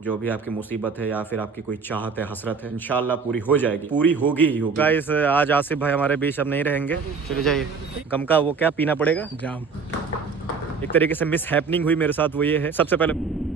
जो भी आपकी मुसीबत है या फिर आपकी कोई चाहत है, हसरत है, इंशाल्लाह पूरी हो जाएगी, पूरी होगी ही होगी। गाइस आज आसिफ भाई हमारे बीच अब नहीं रहेंगे, चले जाइए। गम का वो क्या पीना पड़ेगा, जाम। एक तरीके से मिस हैपनिंग हुई मेरे साथ, वो ये है। सबसे पहले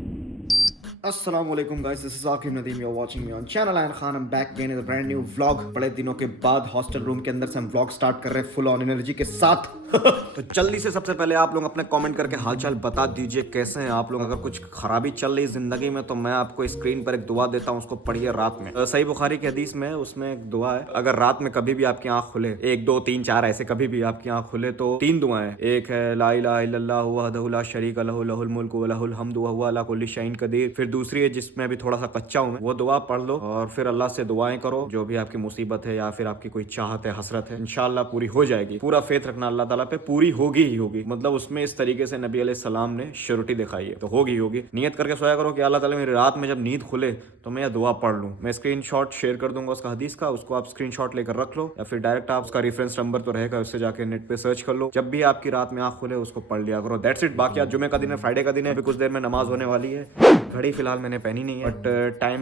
अस्सलामुअलैकुम guys, this is Aqib Nadeem, you are watching me on channel Ayan Khan. I am back again with a brand new vlog. बड़े दिनों के बाद हॉस्टल रूम के अंदर से हम व्लॉग स्टार्ट कर रहे हैं फुल ऑन एनर्जी के साथ। तो जल्दी से सबसे पहले आप लोग अपने कमेंट करके हालचाल बता दीजिए कैसे हैं आप लोग। अगर कुछ खराबी चल रही जिंदगी में तो मैं आपको स्क्रीन पर एक दुआ देता हूँ, उसको पढ़िए रात में। सही बुखारी की हदीस में उसमें एक दुआ है, अगर रात में कभी भी आपकी आंख खुले, 1 2 3 4 ऐसे कभी भी आपकी आंख खुले तो 3 दुआएं। एक है ला इलाहा इल्लल्लाहु वहदहु ला शरीका लहु लहुल मुल्कु व लहुल हम्दु व हुवा अला कुल्ली शैइन कदीर। फिर दूसरी है जिसमें भी थोड़ा सा कच्चा हूं मैं, वो दुआ पढ़ लो और फिर अल्लाह से दुआएं करो। जो भी आपकी मुसीबत है या फिर आपकी कोई चाहत है, हसरत है, इंशाल्लाह पूरी हो जाएगी। पूरा फेथ रखना अल्लाह ताला पे, पूरी होगी ही होगी। मतलब उसमें इस तरीके से नबी अलैहि सलाम ने श्योरिटी दिखाई है, तो होगी होगी। नियत करके सोया करो कि अल्लाह ताला मेरी रात में जब नींद खुले तो मैं यह दुआ पढ़ लूं। मैं स्क्रीनशॉट शेयर कर दूंगा उसका हदीस का, उसको आप स्क्रीनशॉट लेकर रख लो या फिर डायरेक्ट आप उसका रेफरेंस नंबर तो रहेगा, उससे जाके नेट पे सर्च कर लो। जब भी आपकी रात में आंख खुले उसको पढ़ लिया करो, दैट्स इट। बाकी आज जुमे का दिन है, फ्राइडे का दिन है, अभी कुछ देर में नमाज होने वाली है। घड़ी फिलहाल मैंने पहनी नहीं है, बट टाइम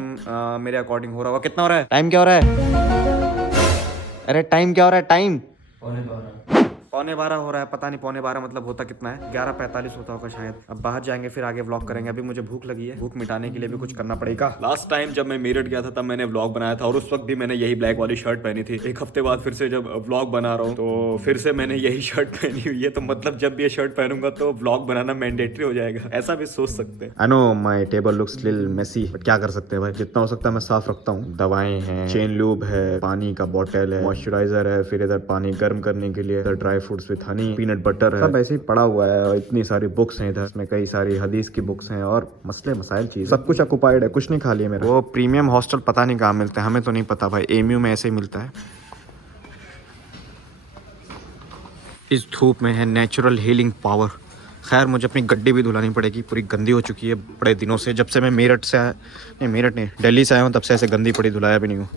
मेरे अकॉर्डिंग हो रहा होगा। कितना हो रहा है टाइम, क्या हो रहा है, अरे टाइम क्या हो रहा है, टाइम पौने 12 हो रहा है। पता नहीं पौने 12 मतलब होता कितना है, 11:45 होता होगा शायद। अब बाहर जाएंगे फिर आगे व्लॉग करेंगे। अभी मुझे भूख लगी है, भूख मिटाने के लिए भी कुछ करना पड़ेगा। लास्ट टाइम जब मैं मेरठ गया था तब मैंने व्लॉग बनाया था और उस वक्त भी मैंने यही ब्लैक वाली शर्ट पहनी थी। एक हफ्ते बाद फिर से जब व्लॉग बना रहा हूँ तो फिर से मैंने यही शर्ट पहनी हुई है। तो मतलब जब भी ये शर्ट पहनूंगा तो व्लॉग बनाना मैंडेटरी हो जाएगा, ऐसा भी सोच सकते हैं। I know my table looks little messy, but क्या कर सकते हैं भाई, जितना हो सकता है मैं साफ रखता हूँ। दवाएं हैं, चेन लूब है, पानी का बोतल है, मॉइस्चराइजर है, फिर इधर पानी गर्म करने के लिए, इधर dry fruits with Honey, peanut butter है, सब ऐसे ही पड़ा हुआ है। और इतनी सारी बुक्स हैं इधर, इसमें कई सारी हदीस की बुक्स हैं और मसले मसाइल चीज, सब कुछ ऑक्युपाइड है, कुछ नहीं खाली है मेरा। वो प्रीमियम हॉस्टल पता नहीं कहाँ मिलता है, हमें तो नहीं पता भाई, एमयू में ऐसे ही मिलता है। इस धूप में है नेचुरल हीलिंग पावर। खैर मुझे अपनी गड्डी भी धुलानी पड़ेगी, पूरी गंदी हो चुकी है बड़े दिनों से। जब से मैं मेरठ से आया, नहीं मेरठ नहीं, दिल्ली से आया हूँ, तब से ऐसे गंदी पड़ी, धुलाया भी नहीं हूँ।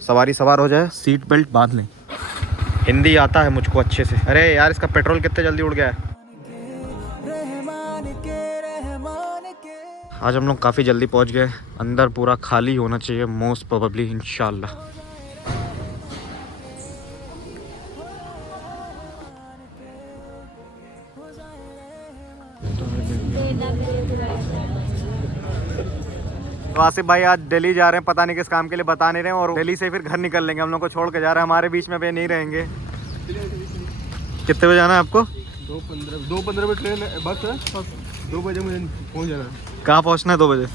सवारी सवार हो जाए, सीट बेल्ट बांध लें। हिंदी आता है मुझको अच्छे से। अरे यार इसका पेट्रोल कितने जल्दी उड़ गया है। आज हम लोग काफ़ी जल्दी पहुंच गए, अंदर पूरा खाली होना चाहिए मोस्ट प्रोबेबली, इंशाल्लाह। तो आसिफ भाई आज दिल्ली जा रहे हैं, पता नहीं किस काम के लिए बता नहीं रहे हैं, और दिल्ली से फिर घर निकल लेंगे। हम लोग को छोड़ के जा रहे हैं, हमारे बीच में वे नहीं रहेंगे। कितने बजे जाना है आपको? 2:15 में ट्रेन बस है, 2 बजे मुझे पहुंच जाना है। कहाँ पहुँचना है 2 बजे?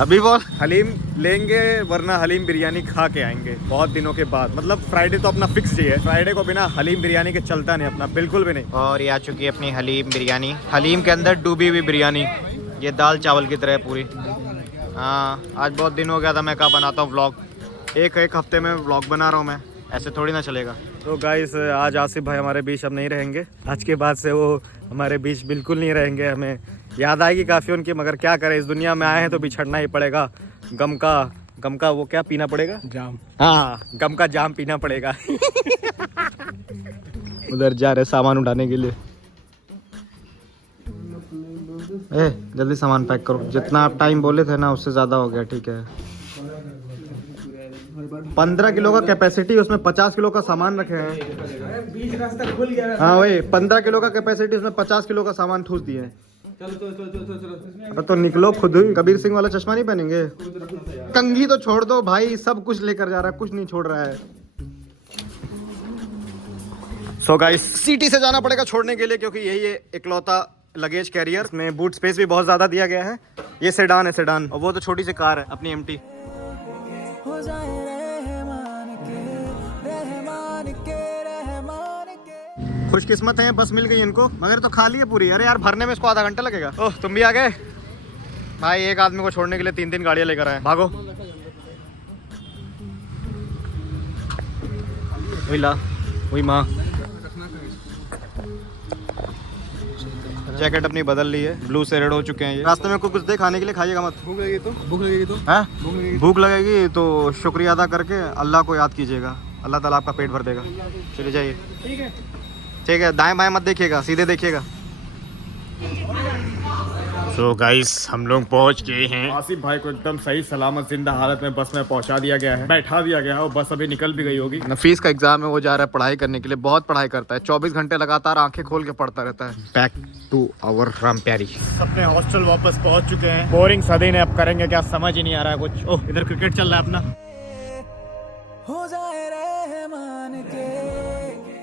हबीब और हलीम लेंगे, वरना हलीम बिरयानी खा के आएंगे बहुत दिनों के बाद। मतलब फ्राइडे तो अपना फिक्स डे है, फ्राइडे को बिना हलीम बिरयानी के चलता नहीं अपना, बिल्कुल भी नहीं। और ये आ चुकी है अपनी हलीम बिरयानी, हलीम के अंदर डूबी हुई बिरयानी, ये दाल चावल की तरह पूरी। हाँ आज बहुत दिन हो गया था मैं कहाँ बनाता हूँ व्लॉग, एक हफ्ते में व्लॉग बना रहा हूँ मैं, ऐसे थोड़ी ना चलेगा। तो गाइस आज आसिफ भाई हमारे बीच अब नहीं रहेंगे, आज के बाद से वो हमारे बीच बिल्कुल नहीं रहेंगे। हमें याद आएगी काफ़ी उनकी, मगर क्या करें, इस दुनिया में आए हैं तो बिछड़ना ही पड़ेगा। गम का वो क्या पीना पड़ेगा, जाम। हाँ गम का जाम पीना पड़ेगा। उधर जा रहे सामान उठाने के लिए। जल्दी सामान पैक करो, जितना आप टाइम बोले थे ना उससे ज़्यादा हो गया। ठीक है 15 किलो का कैपेसिटी, उसमें 50 किलो का सामान रखे हैं। 20 रास्ता खुल गया। हाँ वही 15 किलो का कैपेसिटी, उसमें 50 किलो का सामान ठूस दिए हैं। चलो तो निकलो खुद ही। कबीर सिंह वाला चश्मा नहीं पहनेंगे? कंघी तो छोड़ दो भाई, सब कुछ लेकर जा रहा है, कुछ नहीं छोड़ रहा है। सो गाइस सिटी से जाना पड़ेगा छोड़ने के लिए, क्योंकि यही है इकलौता लगेज कैरियर, में बूट स्पेस भी बहुत ज्यादा दिया गया है। ये सेडान है, सेडान, और वो तो छोटी सी कार है अपनी एम्प्टी। खुशकिस्मत है बस मिल गई इनको, मगर तो खाली है पूरी। अरे यार भरने में इसको आधा घंटा लगेगा। ओह तुम भी आ गए भाई, एक आदमी को छोड़ने के लिए 3 गाड़ियां लेकर आए। भागो वही ला, वही माँ। जैकेट अपनी बदल ली है, ब्लू से रेड हो चुके हैं ये। रास्ते में कुछ दे खाने के लिए, खाइएगा मत। भूख लगेगी तो हैं? भूख लगेगी तो शुक्रिया अदा करके अल्लाह को याद कीजिएगा, अल्लाह ताला आपका पेट भर देगा। चलिए जाइए। ठीक है दाएं बाएं मत देखिएगा, सीधे देखिएगा। तो गाइस हम लोग पहुंच गए हैं। आसिफ भाई को एकदम सही सलामत जिंदा हालत में बस में पहुंचा दिया गया है, बैठा दिया गया है और बस अभी निकल भी गई होगी। नफीस का एग्जाम है, वो जा रहा है पढ़ाई करने के लिए। बहुत पढ़ाई करता है, 24 घंटे लगातार आंखें खोल के पढ़ता रहता है। बैक टू आवर राम प्यारी। अपने हॉस्टल वापस पहुंच चुके हैं। बोरिंग सदी ने अब करेंगे क्या समझ ही नहीं आ रहा है कुछ। ओह इधर क्रिकेट चल रहा है अपना।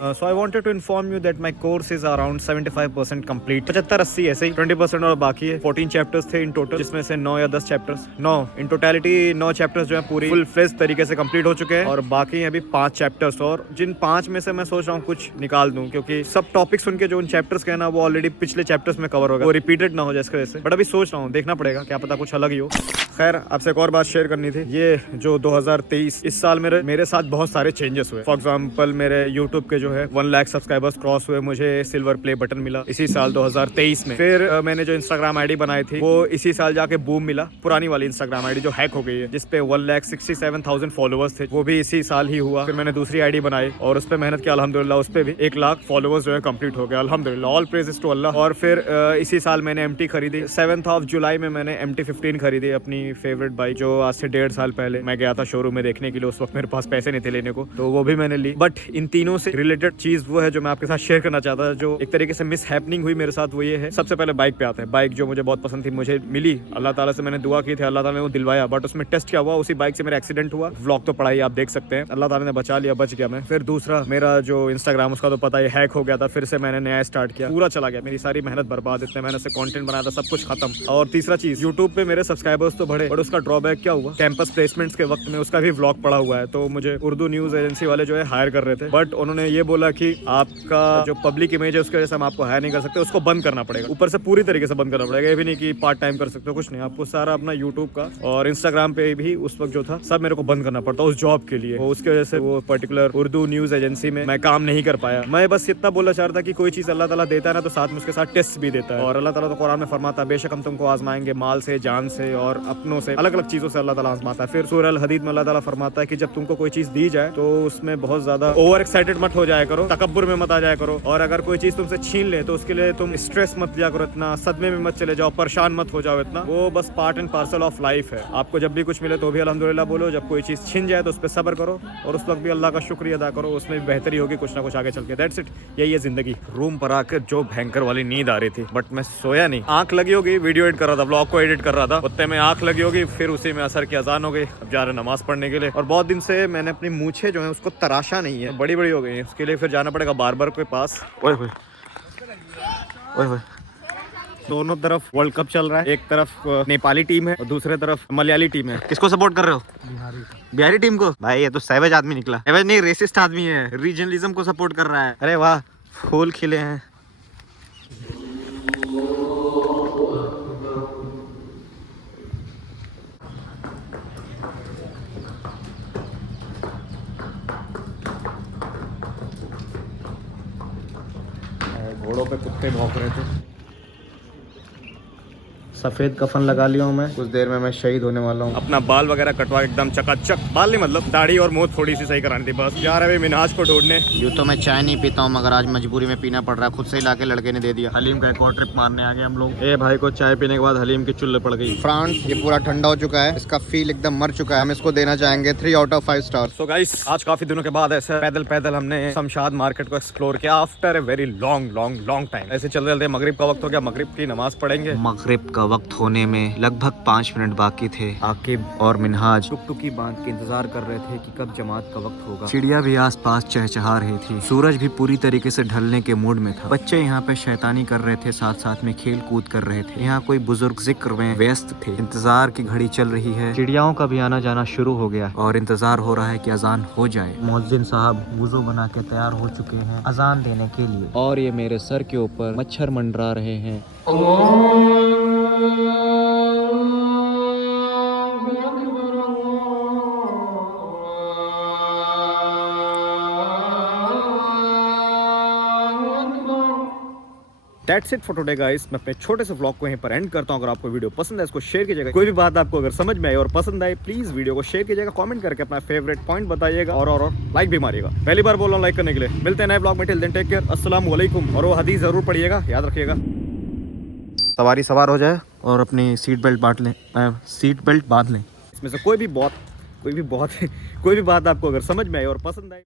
So I wanted to inform you that my course is around 75% complete. 75-80 ऐसे ही, 20% और बाकी है। 14 चैप्टर्स थे इन टोटल, जिसमें से 9 या 10 चैप्टर्स, 9 इन टोटलिटी 9 चैप्टर्स जो है पूरी फुल फ्लेज तरीके से कंप्लीट हो चुके हैं और बाकी अभी 5 चैप्टर्स। और जिन 5 में से मैं सोच रहा हूँ कुछ निकाल दूं, क्योंकि सब टॉपिक्स उनके जो उन चैप्टर्स के हैं ना वो ऑलरेडी पिछले चैप्टर्स में कवर हो गए, वो रिपीटेड ना हो जाए इसकी वजह से। बट अभी सोच रहा हूँ, देखना पड़ेगा, क्या पता कुछ अलग ही हो। खैर आपसे एक और बात शेयर करनी थी। ये जो 2023 इस साल मेरे साथ बहुत सारे चेंजेस हुए। फॉर एग्जांपल मेरे यूट्यूब के जो है 1 लाख सब्सक्राइबर्स क्रॉस हुए, मुझे सिल्वर प्ले बटन मिला इसी साल 2023 में। फिर मैंने जो इंस्टाग्राम आईडी बनाई थी वो इसी साल जाके बूम मिला। पुरानी वाली इंस्टाग्राम आईडी जो हैक हो गई है, जिसपे 1,67,000 फॉलोअर्स थे, वो भी इसी साल ही हुआ। फिर मैंने दूसरी आईडी बनाई और उस पर मेहनत किया, अल्हम्दुलिल्लाह उस पर भी 1 लाख फॉलोअर्स जो है कंप्लीट हो गया, अल्हम्दुलिल्लाह, ऑल प्रेजेस टू अल्लाह। और फिर इसी साल मैंने MT खरीदी। 7 जुलाई में मैंने MT-15 खरीदी, अपनी फेवरेट बाइक, जो आज से 1.5 साल पहले मैं गया था शोरूम में देखने के लिए। उस वक्त मेरे पास पैसे नहीं थे लेने को, तो वो भी मैंने ली। बट इन तीनों से रिलेटेड चीज वो है जो मैं आपके साथ शेयर करना चाहता था, जो एक तरीके से मिस हैपनिंग हुई मेरे साथ। वो ये है, सबसे पहले बाइक पे आते हैं। बाइक जो मुझे बहुत पसंद थी, मुझे मिली, अल्लाह ताला से मैंने दुआ की थी, अल्लाह ताला ने वो दिलवाया। बट उसमें टेस्ट क्या हुआ, उसी बाइक से मेरा एक्सीडेंट हुआ। व्लॉग तो पड़ा ही, आप देख सकते हैं, अल्लाह ताला ने बचा लिया, बच गया मैं। फिर दूसरा मेरा जो इंस्टाग्राम, उसका तो पता ही हैक हो गया था। फिर से मैंने नया स्टार्ट किया, पूरा चला गया, मेरी सारी मेहनत बर्बाद। इतने मेहनत से कंटेंट बनाया था, सब कुछ खत्म। और तीसरा चीज, यूट्यूब पे मेरे सब्सक्राइबर्स तो बढ़े, बट उसका ड्रॉबैक क्या हुआ, कैंपस प्लेसमेंट्स के वक्त में उसका भी व्लॉग पड़ा हुआ है। तो मुझे उर्दू न्यूज एजेंसी वाले जो है हायर कर रहे थे, बट उन्होंने ये बोला कि आपका जो पब्लिक इमेज है उसकी वजह से हम आपको हायर नहीं कर सकते, उसको बंद करना पड़ेगा, ऊपर से पूरी तरीके से बंद करना पड़ेगा। ये भी नहीं कि पार्ट टाइम कर सकते हो, कुछ नहीं, आपको सारा अपना यूट्यूब का और इंस्टाग्राम पे भी उस वक्त जो था सब मेरे को बंद करना पड़ता उस जॉब के लिए। उसकी वजह से वो पर्टिकुलर उर्दू न्यूज एजेंसी में मैं काम नहीं कर पाया। मैं बस इतना बोलना चाह रहा था कि कोई चीज अल्लाह ताला देता है ना, तो साथ में उसके साथ टेस्ट भी देता है। और अल्लाह ताला तो कुरान में फरमाता है, बेशक हम तुमको आजमाएंगे, माल से, जान से और अपनों से, अलग अलग चीजों से अल्लाह ताला आजमाता है। फिर सूरह अल हदीद में अल्लाह ताला फरमाता है कि जब तुमको कोई चीज दी जाए तो उसमें बहुत ज्यादा ओवर एक्साइटेड मत हो जाया करो, तकब्बुर में मत आ जाया करो। और अगर कोई चीज तुमसे छीन ले तो उसके लिए तुम स्ट्रेस मत लिया करो, इतना सदमे में मत चले जाओ, परेशान मत हो जाओ इतना। वो बस part and parcel of life है। आपको जब भी कुछ मिले तो भी अल्हम्दुलिल्लाह बोलो, जब कोई चीज छिन जाए तो उस पर सब्र करो और उस वक्त भी अल्लाह का शुक्रिया अदा करो, उसमें भी बेहतरी होगी कुछ ना कुछ आगे चल के। दैट्स इट, यही है जिंदगी। रूम पर आकर जो भयंकर वाली नींद आ रही थी, बट मैं सोया नहीं। आंख लगी होगी, वीडियो एडिट कर रहा था, ब्लॉग को एडिट कर रहा था, उतने में आंख लगी होगी, फिर उसी में असर की अजान हो गई। अब जा रहे नमाज पढ़ने के लिए। और बहुत दिन से मैंने अपनी मूछें जो है उसको तराशा नहीं है, बड़ी बड़ी हो गई है, उसके लिए फिर जाना पड़ेगा बार्बर के पास। ओए होए ओए होए, दोनों तरफ वर्ल्ड कप चल रहा है, एक तरफ नेपाली टीम है और दूसरे तरफ मलयाली टीम है। किसको सपोर्ट कर रहे हो? बिहारी टीम को। भाई ये तो सैवेज आदमी निकला। सैवेज नहीं, रेसिस्ट आदमी है, रीजनलिज्म को सपोर्ट कर रहा है। अरे वाह, फूल खिले हैं। घोड़ों पे कुत्ते भौंक रहे थे। सफेद कफन लगा लिया हूँ मैं, कुछ देर में मैं शहीद होने वाला हूँ। अपना बाल वगैरह कटवा के एकदम चकाचक, बाल नहीं मतलब दाढ़ी और मुंह थोड़ी सी सही करानी थी बस। जा रहे मिनहाज को ढूंढने। यूँ तो मैं चाय नहीं पीता हूँ, मगर आज मजबूरी में पीना पड़ रहा है, खुद से ही लाके लड़के ने दे दिया। हलीम का एक और ट्रिप मारने आ गए हम लोग। ए भाई को चाय पीने के बाद हलीम की चुल्ले पड़ गई। फ्रांस ये पूरा ठंडा हो चुका है, इसका फील एकदम मर चुका है, हम इसको देना चाहेंगे 3 out of 5 star. So guys, आज काफी दिनों के बाद ऐसे पैदल पैदल हमने शमशाद मार्केट को एक्सप्लोर किया after a very long time. ऐसे चलते चलते मगरिब का वक्त हो गया, मगरिब की नमाज पढ़ेंगे। मगरिब का वक्त होने में लगभग 5 मिनट बाकी थे। आकिब और मिनहाज टुकटुकी बांध के इंतजार कर रहे थे कि कब जमात का वक्त होगा। चिड़िया भी आसपास चहचहा रही थी, सूरज भी पूरी तरीके से ढलने के मूड में था। बच्चे यहाँ पे शैतानी कर रहे थे, साथ साथ में खेल कूद कर रहे थे। यहाँ कोई बुजुर्ग जिक्र में व्यस्त थे। इंतजार की घड़ी चल रही है, चिड़ियाओं का भी आना जाना शुरू हो गया और इंतजार हो रहा है कि अजान हो जाए। मुअज्जिन साहब वुजू बना के तैयार हो चुके हैं अजान देने के लिए, और ये मेरे सर के ऊपर मच्छर मंडरा रहे हैं। That's it for today guys। मैं अपने छोटे से व्लॉग को यहीं पर एंड करता हूँ। अगर आपको वीडियो पसंद है इसको शेयर कीजिएगा। कोई भी बात आपको अगर समझ में आई और पसंद आई, प्लीज वीडियो को शेयर कीजिएगा, कमेंट करके अपना फेवरेट पॉइंट बताइएगा और लाइक भी मारिएगा। पहली बार बोल रहा हूँ लाइक करने के लिए। मिलते हैं नए व्लॉग में, टिल देन टेक केयर, अस्सलाम वालेकुम। और वो हदीस जरूर पढ़िएगा, याद रखिएगा। सवारी सवार हो जाए और अपनी सीट बेल्ट बांध लें। इसमें से कोई भी बात आपको अगर समझ में आए और पसंद आए